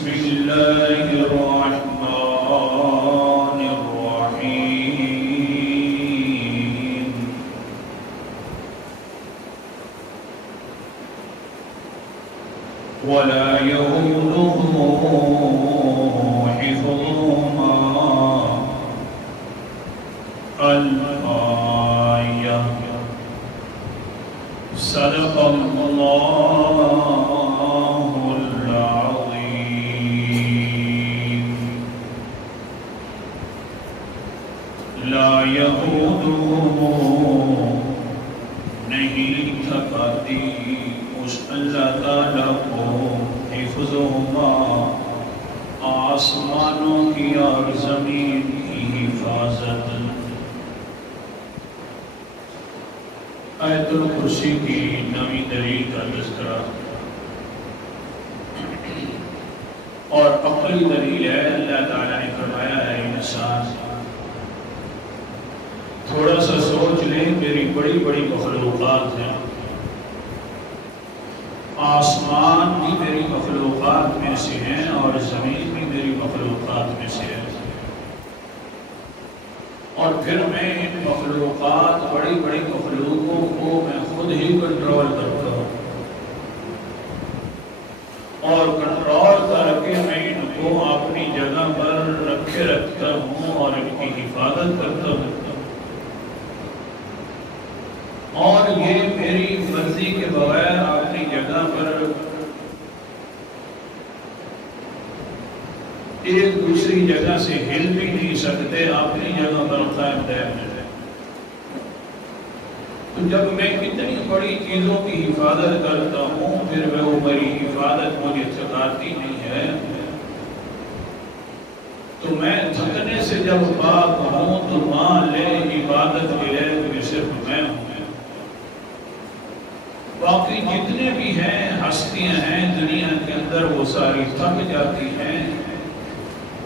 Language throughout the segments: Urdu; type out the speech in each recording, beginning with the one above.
بسم اللہ الرحمن الرحیم ولا يؤوده حفظهما الآية صدق الله العظيم لا يؤوده نہیں تھکاتی اس اللہ تعالیٰ کو حفظهما آسمانوں کی اور زمین کی حفاظت۔ آیت الکرسی کی نویں دلیل کا تذکرہ اور عقلی دلیل ہے۔ اللہ تعالیٰ نے فرمایا ہے انسان تھوڑا سا سوچ لیں، میری بڑی بڑی مخلوقات ہیں، آسمان بھی میری مخلوقات میں سے ہیں اور زمین بھی میری مخلوقات میں سے ہے، اور پھر میں ان مخلوقات بڑی بڑی مخلوقوں کو میں خود ہی کنٹرول کرتا ہوں، اور کنٹرول کر کے میں ان کو اپنی جگہ پر رکھے رکھتا ہوں اور ان کی حفاظت کرتا ہوں، اور یہ میری مرضی کے بغیر اپنی جگہ پر ایک دوسری جگہ سے ہل بھی نہیں سکتے، اپنی جگہ پر قائم دائم رہتے۔ تو جب میں کتنی بڑی چیزوں کی حفاظت کرتا ہوں، پھر وہ میری حفاظت مجھے تھکاتی نہیں ہے، تو میں تھکنے سے جب پاک ہوں تو مان لے عبادت کے لیے صرف میں ہوں، باقی جتنے بھی ہیں ہستیاں ہیں دنیا کے اندر وہ ساری تھک جاتی ہیں۔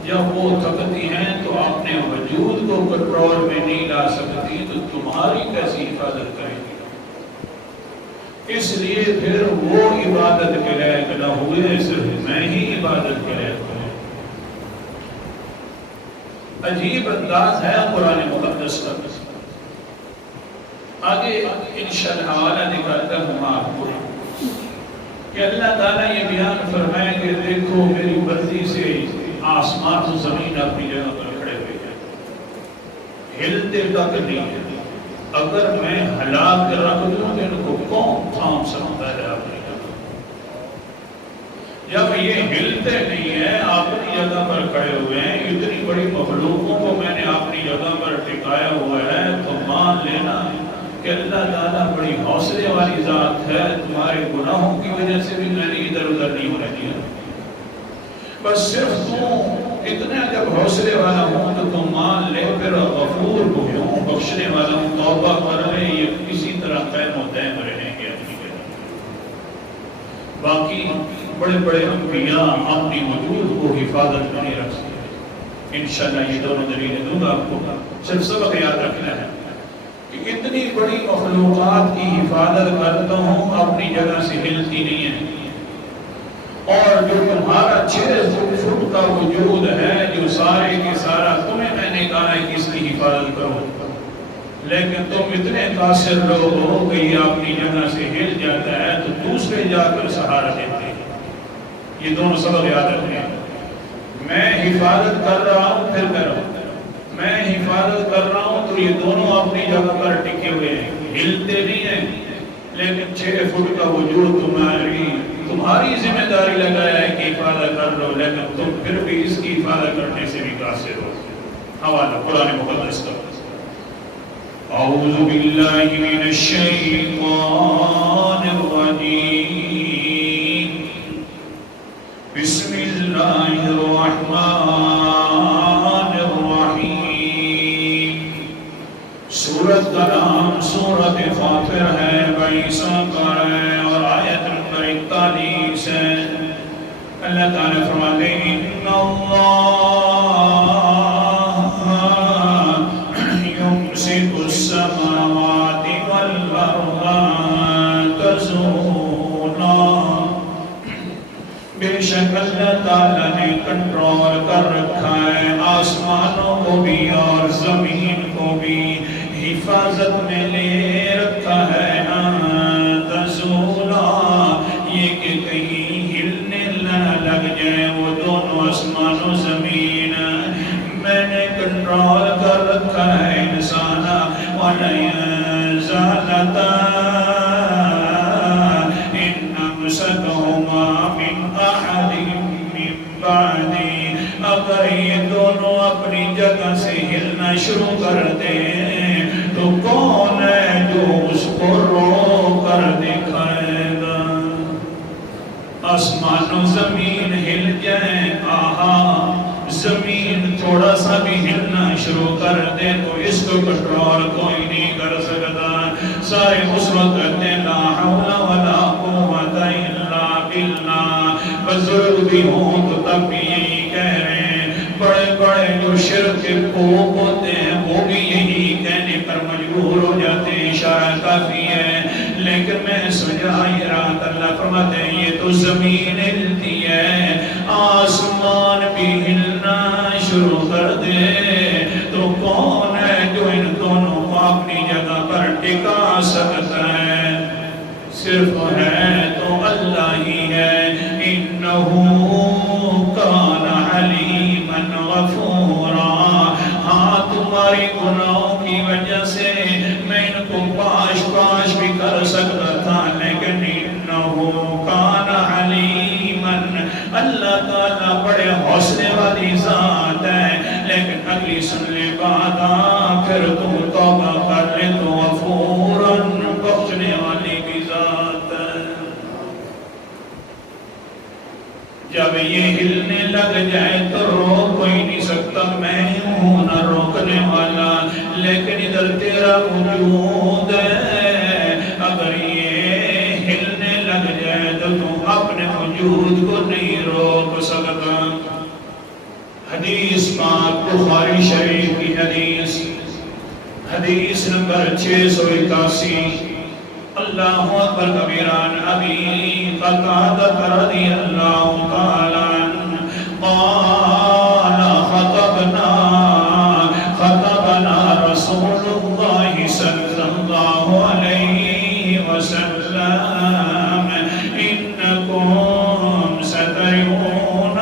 جب وہ تھکتی ہیں تو اپنے وجود کو کنٹرول میں نہیں لا سکتی، تو تمہاری کیسی حفاظت کریں گی؟ اس لیے پھر وہ عبادت کے لائق نہ ہوئے، صرف میں ہی عبادت کے لائق ہوں۔ عجیب انداز ہے قرآن مقدس کا۔ آگے انشاءاللہ حوالہ نکالتا ہوں آپ کو کہ اللہ تعالیٰ یہ بیان فرمائیں کہ دیکھو میری مرضی سے آسمان و زمین اپنی جگہ پر کھڑے ہوئے ہیں، ہلتے تک نہیں ہے۔ اگر میں ہلا کر رکھ دوں تو ان کو کون تھام سکتا ہے اپنی جگہ؟ جب یہ ہلتے نہیں ہیں، اپنی جگہ پر کھڑے ہوئے ہیں، اتنی بڑی مخلوقوں کو میں نے اپنی جگہ پر ٹکایا ہوا ہے، تو مان لینا کہ اللہ تعالیٰ بڑی حوصلے والی ذات ہے۔ تمہارے گناہوں کی وجہ سے بھی میں نے ادھر ادھر نہیں ہونے دیا، بس صرف تم اتنا جب حوصلے والا ہوں تو تم مان لے پھر غفور ہوں، بخشنے والا ہوں، توبہ کر لے، یہ کسی طرح قائم و دائم رہیں گے اپنی جگہ۔ باقی بڑے بڑے انبیاء اپنی وجود کو حفاظت میں نہیں رکھ سکتے۔ انشاءاللہ یہ دونوں دلیلیں دوں گا آپ کو، صرف سبق یاد رکھنا ہے کہ اتنی بڑی مخلوقات کی حفاظت کرتا ہوں، اپنی جگہ سے ہلتی نہیں ہے، اور جو تمہارا 6 فٹ کا وجود ہے، جو سارے کے سارا تمہیں میں نے کہا ہے کہ اس کی حفاظت کرو، لیکن تم اتنے قاصر لوگ ہو کہ یہ اپنی جگہ سے ہل جاتا ہے تو دوسرے جا کر سہارا دیتے ہیں۔ یہ دونوں سبق یاد رکھیں۔ میں حفاظت کر رہا ہوں، پھر کرو، میں حفاظت کر رہا ہوں تو یہ دونوں اپنی جگہ پر ٹکے ہوئے ہیں، ہلتے نہیں ہیں، لیکن 6 فٹ کا وجود تمہاری ذمہ داری لگایا ہے کہ حفاظت کر لو، لیکن تم پھر بھی اس کی حفاظت کرنے سے بھی قاصر ہو۔ حوالہ قرآن مقدس کا۔ اعوذ باللہ من الشیطان الرجیم، بسم اللہ الرحمن الرحیم۔ سورت کا نام سورت فاطر ہے، بڑی ساکار ہے، اور آیت نمبر 41 ہے۔ اللہ تعالیٰ فرماتے ہیں ان اللہ یمسک السماوات والارض تزولا بے شک اللہ تعالیٰ نے کنٹرول کر رکھا ہے آسمانوں کو بھی اور زمین کو بھی حفاظت میں لے رکھا ہے تزولا یہ کہ کہیں ہلنے نہ لگ جائے وہ دونوں آسمان و زمین میں نے کنٹرول کر رکھا ہے انسان وَلَئِن زَالَتَا إِنْ أَمْسَكَهُمَا مِنْ أَحَدٍ مِّن بَعْدِي اگر یہ دونوں اپنی جگہ سے ہلنا شروع کر دیں تو کون ہے جو اس کو رو کر دکھائے گا آسمان و زمین ہل جائیں آہا زمین تھوڑا سا بھی ہلنا شروع کر دے تو اس کو کنٹرول کوئی نہیں کر سکتا سارے اس وقت کہتے ہیں لا حول ولا قوت الا باللہ بزرگ بھی ہوں تو تب بھی یہی کہہ رہے ہیں بڑے بڑے جو شرک کے پوپ ہوتے ہیں وہ بھی یہی کہنے پر مجبور ہو جاتے ہیں اشارہ کافی ہے لیکن میں سمجھا یہ رات اللہ فرماتے ہیں یہ تو زمین ہلتی ہے آسمان بھی ہلنا شروع کر دے تو کون ہے جو ان دونوں کو اپنی جگہ پر ٹکا سکتا ہے صرف ہے تو اللہ ہی ہے انہو کان حلیما غفورا ہاں تمہاری گناہوں کی وجہ سے میں ان کو پاش پاش بھی کر سکتا تھا لیکن انہو کان حلیما اللہ تعالیٰ بڑے حوصلے والی ذات ہے لیکن اگلی سن لے بات پھر تم توبہ کر لے تو غفوراً بخشنے والی بھی ذات ہے جب یہ ہلنے لگ جائے تو روک کوئی نہیں سکتا میں ہوں نہ روکنے والا لیکن ادھر تیرا وجود ہے اگر یہ ہلنے لگ جائے تو تم اپنے وجود کو نہیں روک سکتا حدیث پاک بخاری شریف کی حدیث نمبر 681 اللہ اکبر کبیران ابی قتادہ رضی اللہ تعالی عنہ قال خطبنا رسول اللہ صلی اللہ علیہ وسلم انکم سترون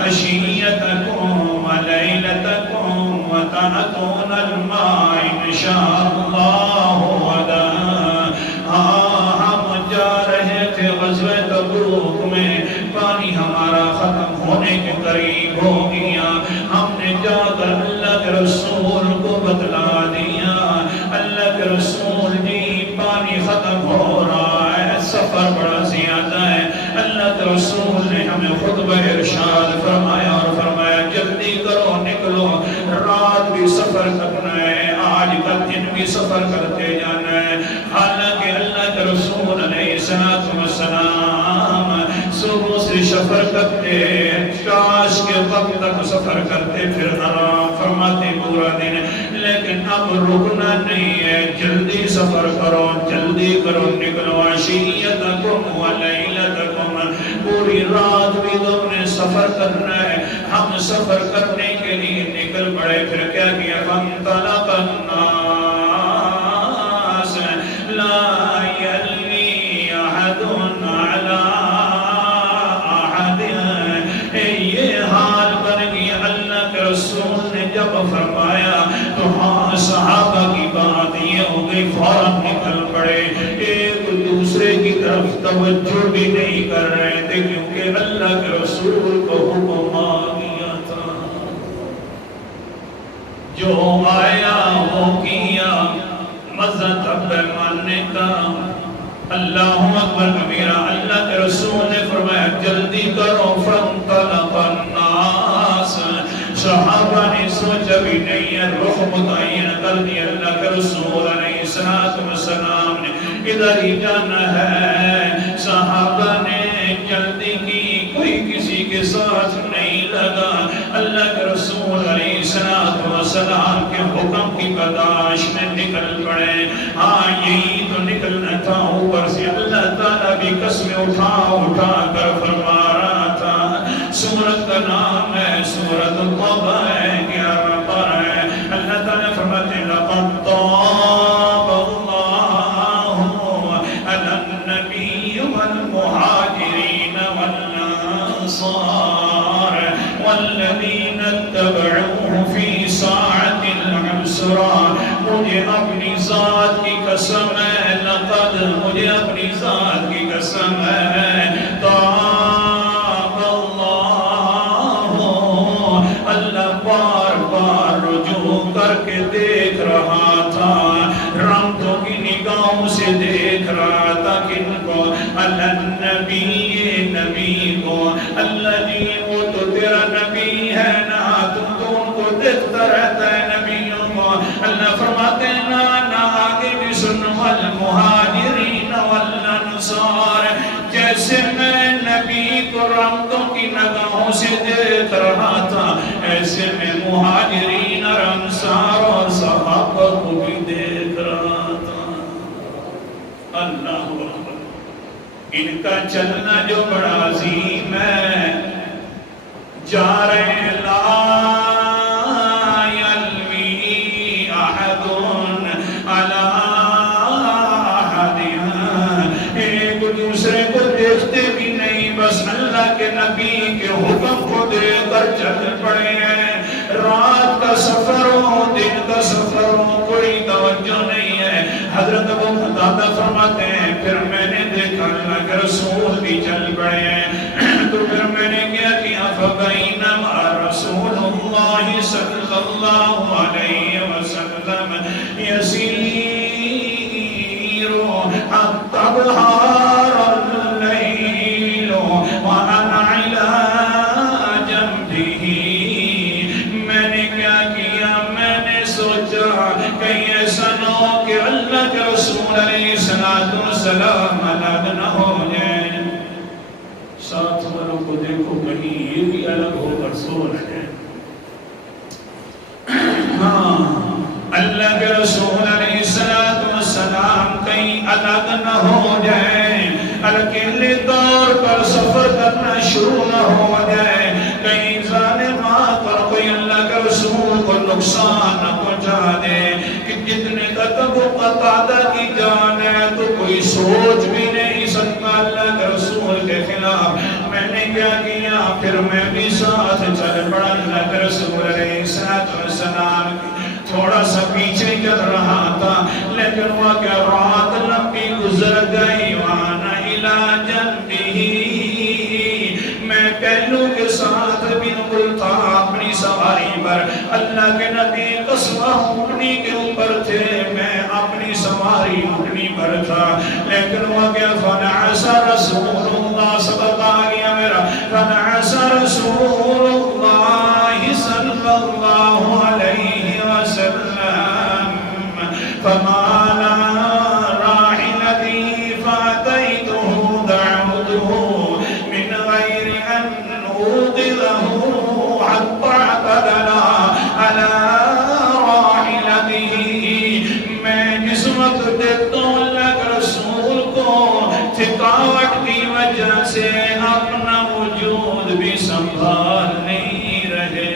عشیتکم ولیلتکم وتأتون الماء انشاء اللہ ودا ہم جا رہے تھے غزوہ تبوک میں پانی ہمارا ختم ہونے کے قریب ہو گیا ہم نے جا کر اللہ کے رسول کو بتلا دیا اللہ کے رسول جی پانی ختم ہو رہا ہے سفر بڑا زیادہ ہے اللہ کے رسول نے ہمیں خطبہ ارشاد فرمایا اور فرمایا جلدی کرو نکلو رات بھی سفر کرنا ہے آج کا دن بھی سفر کرتے جانا ہے حالانکہ اللہ کے رسول علیہ السلام صبح سے سفر کرتے کاش کے وقت تک سفر کرتے پھر آرام فرماتے پورا دن لیکن اب رکنا نہیں ہے جلدی سفر کرو جلدی کرو نکلو عشیتکم ولیلتکم پوری رات بھی تم نے سفر کرنا ہے ہم سفر کرنے کے لیے نکل پڑے پھر کیا کیا فانطلق الناس لا یلوی احد علی احد یہ حال بن گیا اللہ کے رسول نے جب فرمایا تو ہاں صحابہ کی بات یہ ہو گئی فوراً نکل پڑے ایک دوسرے کی طرف توجہ بھی نہیں کر رہے تھے کیونکہ اللہ کے رسول کو حکم آ گیا تھا جو آیا وہ کیا مزہ تب ماننے کا اللہ اکبر کبیرہ اللہ کے رسول نے فرمایا جلدی کرو فانطلق الناس صحابہ نے سوچا بھی نہیں ہے رخ متعین کر دیا اللہ کے رسول علیہ السلام نے ادھر ہی جانا ہے صحابہ نے جلدی کی کوئی کسی کے ساتھ نہیں لگا اللہ کے رسول علیہ السلام کے حکم کی پداش میں نکل پڑے ہاں یہی تو نکلنا تھا اوپر سے اللہ تعالیٰ بھی قسم اٹھا کر فرما رہا سورۃ الطبع 11 پارہ ہے۔ اللہ تعالیٰ فرماتے ہیں لقد طاب اللہ علی النبی والمہاجرین والانصار والذین اتبعوه فی ساعة العسرہ۔ مجھے اپنی ذات کی قسم ہے، لقد مجھے اپنی ذات کی قسم ہے، طاب اللہ، اللہ بار بار رجوع کر کے دیکھ رہا تھا، رحمتوں کی نگاہوں سے دیکھ رہا تھا کن کو؟ النبی، نبی کو، الذی، وہ تو تیرا نبی ہے نا، تم تو ان کو دیکھتا رہتا ہے نبیوں کو۔ اللہ فرماتے ہیں نا آگے بھی سن، والمہاجرین والانصار، جیسے میں نبی کو رحمتوں کی نگاہوں سے دیکھ رہا تھا، ایسے میں مہاجرین اور انصار اور صحابہ کو بھی دیکھ رہا تھا۔ اللہ اکبر، ان کا چلنا جو بڑا عظیم ہے، جا رہے لا یلوی احد علی احد، ایک دوسرے کو دیکھتے بھی نہیں، بس اللہ کے نبی کے حکم کو دے کر چل پڑے ہیں۔ رات کا سفر ہو، دن کا سفر ہو، کوئی توجہ نہیں ہے۔ حضرت ابو قتادہ فرماتے ہیں پھر میں نے دیکھا اللہ کے رسول بھی چل پڑے ہیں، تو پھر میں نے کیا کیا؟ فَبَيْنَمَا رَسُولُ اللَّهِ صَلَّى اللَّهُ عَلَيْهِ وَسَلَّمَ يَسِيرُ حَتَّى ظَهَرَ اللَّيْلُ وَأَنَا عَلَى جَنبِهِ۔ میں نے کیا کیا؟ میں نے سوچا کہیں ایسا نہ ہو کہ اللہ کے رسول علیہ السلام الگ نہ ہو جائیں۔ ساتھ والوں کو دیکھو کہیں یہ بھی الگ ہو کر سو رہے ہیں۔ ہاں، اللہ کے رسول علیہ السلام کہیں الگ نہ ہو جائیں، اکیلے طور پر سفر کرنا شروع نہ ہو جائے، کہیں ظالمات اور کوئی اللہ کے رسول کو نقصان نہ پہنچا دے، کہ جتنے تک وہ قتادہ کی جان ہے تو کوئی سوچ بھی نہیں سکتا اللہ کے رسول کے خلاف۔ میں نے کیا کیا؟ پھر میں بھی ساتھ چل پڑا اللہ کے رسول علیہ السلام کی، تھوڑا سا پیچھے چل رہا تھا، لیکن وہ کیا رات لمبی گزر گئی، وَأَنَا إِلَى جَنبِهِ، میں پہلو کے ساتھ بالکل تھا اپنی سواری پر، اللہ کے نبی قصوہ اونٹنی کے اوپر تھے، میں اپنی سواری اونٹنی پر تھا، لیکن وہ کیا فَنَعَسَ رَسُولُ اللَّهِ، سبق آ گیا میرا، فَنَعَسَ رَسُولُ اللَّهِ صَلَّى اللَّهُ عَلَيْهِ وَسَلَّمَ فَمَالَ رَاحِلَتِي فَأَتَيْتُهُ دَعَوْتُهُ مِنْ غَيْرِ أَنْ أُوقِظَهُ حَتَّى اعْتَدَلَ عَلَى رَاحِلَتِهِ۔ میں جس وقت دیکھتا ہوں اللہ کے رسول کو تھکاوٹ کی وجہ سے اپنا وجود بھی سنبھال نہیں رہے،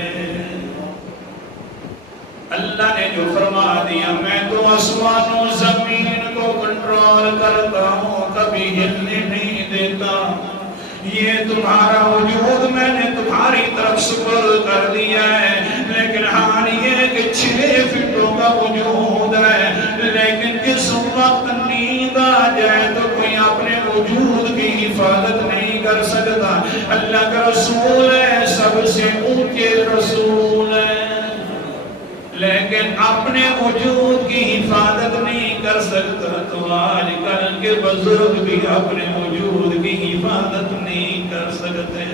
اللہ نے جو فرما دیا میں تو آسمان و زمین کو کنٹرول کرتا ہوں، کبھی ہلنے نہیں دیتا، یہ تمہارا وجود میں نے تمہاری طرف سپرد کر دیا ہے، لیکن حال یہ کہ 6 فٹوں کا وجود ہے، لیکن جس وقت نیند آ جائے تو کوئی اپنے وجود کی حفاظت نہیں کر سکتا۔ اللہ کا رسول ہے، سب سے اونچے رسول ہے، لیکن اپنے وجود کی حفاظت نہیں کر سکتا، تو آج کل کے بزرگ بھی اپنے وجود کی حفاظت نہیں کر سکتے۔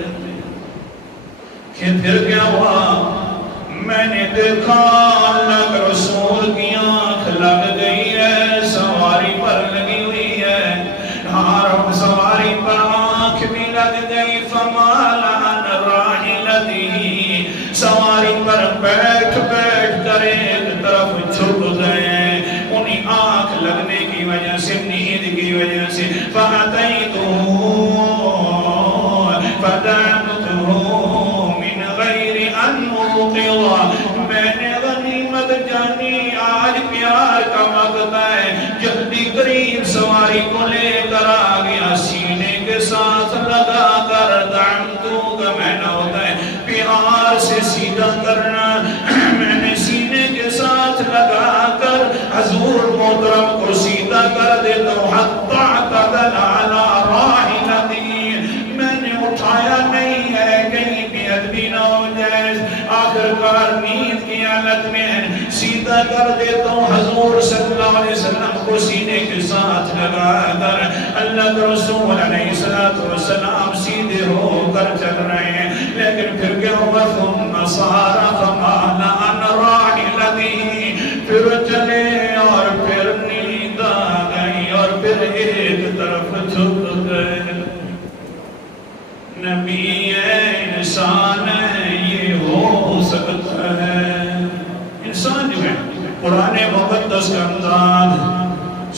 پھر کیا ہوا؟ میں نے دیکھا اللہ کے رسول کی آنکھ لگ گئی ہے، سواری پر لگی ہوئی ہے، ہاں سواری پر آنکھ بھی لگ گئی، فَمَالَ عَنْ رَاحِلَتِهِ، سواری پر بیٹھ کر ایک طرف جھک گئے، انہیں آنکھ لگنے کی وجہ سے، نیند کی وجہ سے، فَأَتَيْتُهُ فَدَعَوْتُهُ مِنْ غَيْرِ کرنا. میں نے سینے کے ساتھ لگا کر حضور محترم کو سیدھا کر دیتا ہوں. حتی اعتدل علی راحلتی، میں نے اٹھایا نہیں ہے کہیں بھی ادبی نہ ہو جائے. آخر کار نیند کی حالت میں سیدھا کر دیتا ہوں. حضور صلی اللہ علیہ وسلم کو سینے کے ساتھ لگا کر اللہ کے رسول علیہ السلام سیدھے ہو کر چل رہے ہیں. لیکن پھر کیا ہوا؟ ثم صار فمال عن راحلته، پھر چلے اور پھر نیند آ گئی اور پھر ایک طرف جھک گئے. نبی ہے، انسان ہے، یہ ہو سکتا ہے. انسان جو ہے قرآن مقدس کا انداز،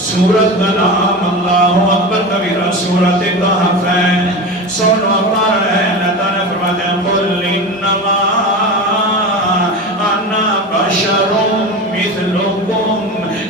سورت کا نام اللہ اکبر کبیرہ سورت کہف ہے. سنو پار ہے اللہ تعالیٰ فرماتے ہیں قل انما انا بشر مثلکم،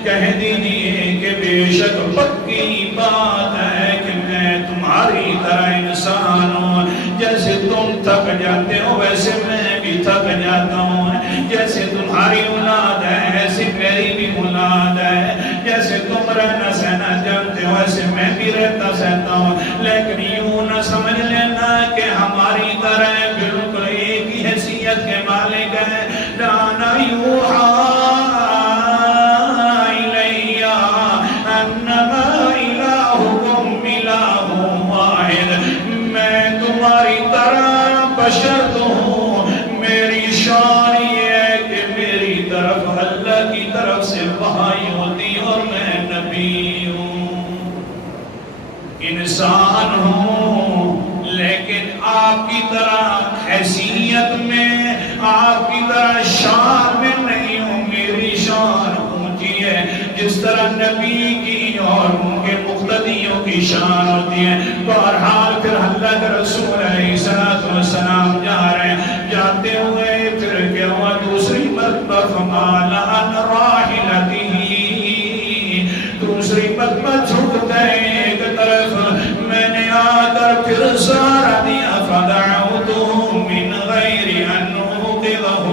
کہہ دیجئے کہ بے شک پکی بات ہے کہ میں تمہاری طرح انسان ہوں. جیسے تم تھک جاتے ہو ویسے میں بھی تھک جاتا ہوں. جیسے تمہاری اولاد ہے ایسے میری بھی اولاد ہے. جیسے تم رہنا سہنا جانتے ہو ایسے میں بھی رہتا سہتا ہوں. لیکن یوں نہ سمجھ لینا کہ ہماری طرح بالکل ایک ہی حیثیت کے مالک ہیں. لانا یوحا الی انما الہکم الہ واحد، میں تمہاری طرح بشر تو ہوں. میری شان یہ ہے کہ میری طرف اللہ کی طرف سے وحی ہوتی اور میں نبی ہوں. انسان ہوں لیکن آپ کی طرح حیثیت میں، آپ کی طرح شان میں نہیں ہوں. میری شان اونچی ہے جس طرح نبی کی اور ان کے مقتدیوں کی شان ہوتی ہے. بہرحال پھر اللہ کے رسول علیہ السلام جا رہے ہیں. جاتے ہوئے پھر کیا ہوا؟ دوسری مرتبہ فمال عن راحلته، دوسری مرتبہ جھک گئے ایک طرف. میں نے آ کر پھر سہارا دیا. فدعوته من غیر ان اوقظه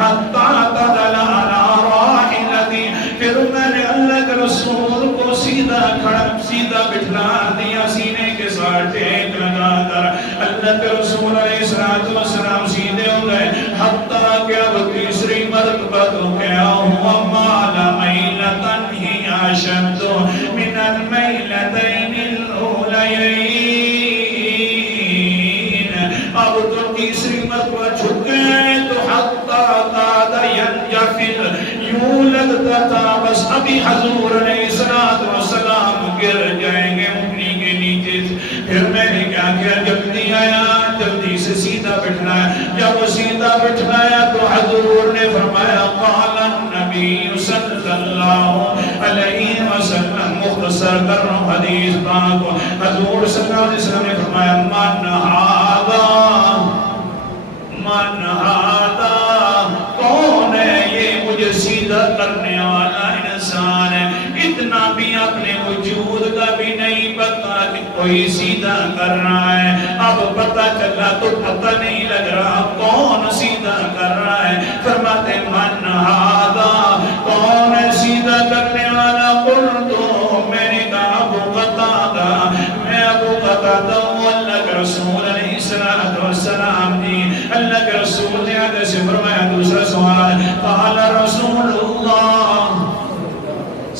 حتی اعتدل علی راحلته، پھر میں نے اللہ کے رسول کو سیدھا بٹھلا دیا سینے کے ساتھ ٹیک لگا کر. اللہ کے رسول علیہ السلام سیدھے ہو گئے. حتیٰ کہ اب تیسری مرتبہ تو کیا ہوا؟ مال میلتن ہی اشد من المیلتین الاولیین، اب تو تیسری مرتبہ جھک گئے. تو حتیٰ قاد ینجفل، یوں لگتا تھا بس ابھی حضور علیہ السلام گر جائیں گے اپنی کے نیچے. پھر میں نے کیا کیا؟ جلدی آیا، جلدی سے سیدھا بٹھلایا. جب وہ سیدھا بٹھلایا تو حضور نے فرمایا قال النبی صلی اللہ علیہ وسلم، مختصر کر رہا ہوں حدیث پاک کو. حضور صلی اللہ علیہ وسلم نے فرمایا من ہادا، کون ہے یہ مجھے سیدھا کرنے والا انسان ہے. اتنا بھی اپنے وجود کا بھی نہیں پتا کہ کوئی سیدھا کر رہا ہے. اب پتا چلا تو پتہ نہیں لگ رہا کون سیدھا کر رہا ہے. فرماتے من ہادا، کون ہے سیدھا کرنے والا؟ قلتو، میں نے کہا ابو قتادہ، میں ابو قتادہ ہوں. اللہ کے رسول علیہ السلام نے اللہ کے رسول نے آگے سے فرمایا دوسرا سوال. قال رسول اللہ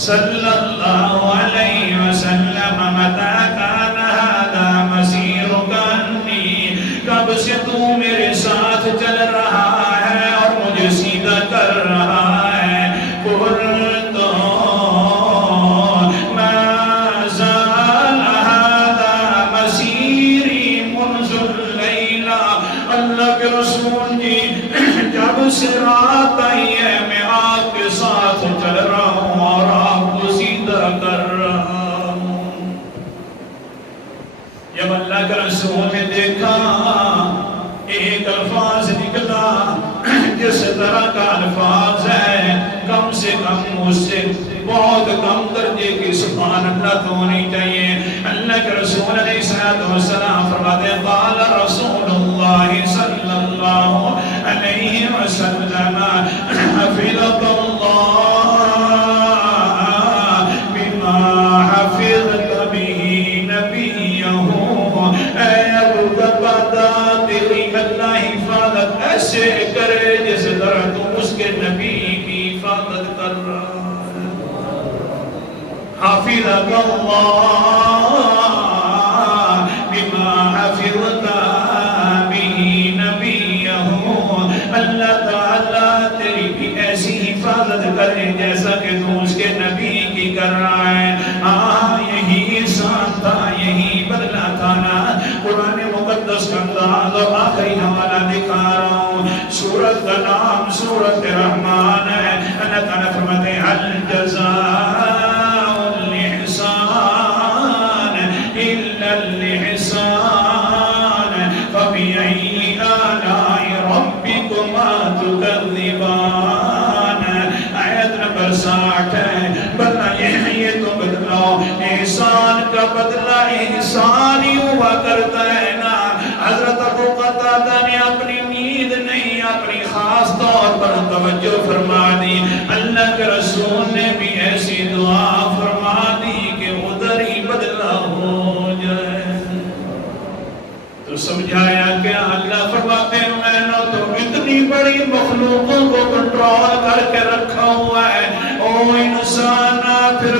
صلی اللہ علیہ وسلم متى كان هذا مسيرك عني، کب سے تو میرے ساتھ چل رہا ہے اور مجھے سیدھا کر رہا ہے؟ قلت ما زال هذا مسيري منذ الليلة، اللہ کے رسول جی جب سے رات آئی ہے میں آپ کے ساتھ چل رہا ہوں اور آپ کو سیدھا کر رہا ہوں. جب اللہ کے رسول نے دیکھا ایک الفاظ نکلا جس طرح کا الفاظ ہے کم سے کم اس سے بہت کم درجے کی سبحان اللہ تو ہونی چاہیے. اللہ کے رسول علیہ السلام فرماتے ہیں قال رسول اللہ صلی اللہ علیہ وسلم حفظك اللہ بما حفظت به نبیہ اے ابو قتادہ تیری اللہ حفاظت ایسے کرے جس طرح تم اس کے نبی کی حفاظت کر رہا ہے حفظك اللہ بما حفظت به نبیہ اللہ تعالیٰ تیری بھی ایسی حفاظت کرے جیسا کہ تو اس کے نبی کی کر رہا ہے یہی احسان تھا یہی بدلہ تھا نا قرآن مقدس کا انداز اور آخری حوالہ دکھا رہا ہوں سورت کا نام سورت رحمان ہے اللہ تعالیٰ فرماتے ہیں هل جزاء الإحسان إلا الإحسان فبأي آلاء ربكما تكذبان آیت نمبر 60 ہے بدلہ یہ تو بدلاؤ احسان کا بدلہ احسان ہی ہوا کرتا ہے نا حضرت ابو قتادہ نے اپنی نیند نہیں اپنی خاص طور پر توجہ فرما دی اللہ کے رسول نے بھی ایسی دعا فرما دی کہ ادھر ہی بدلہ ہو جائے تو سمجھایا کہ اللہ فرماتے ہیں میں نے تو اتنی بڑی مخلوقوں کو کنٹرول کر کے رکھا ہوا ہے او انسان پھر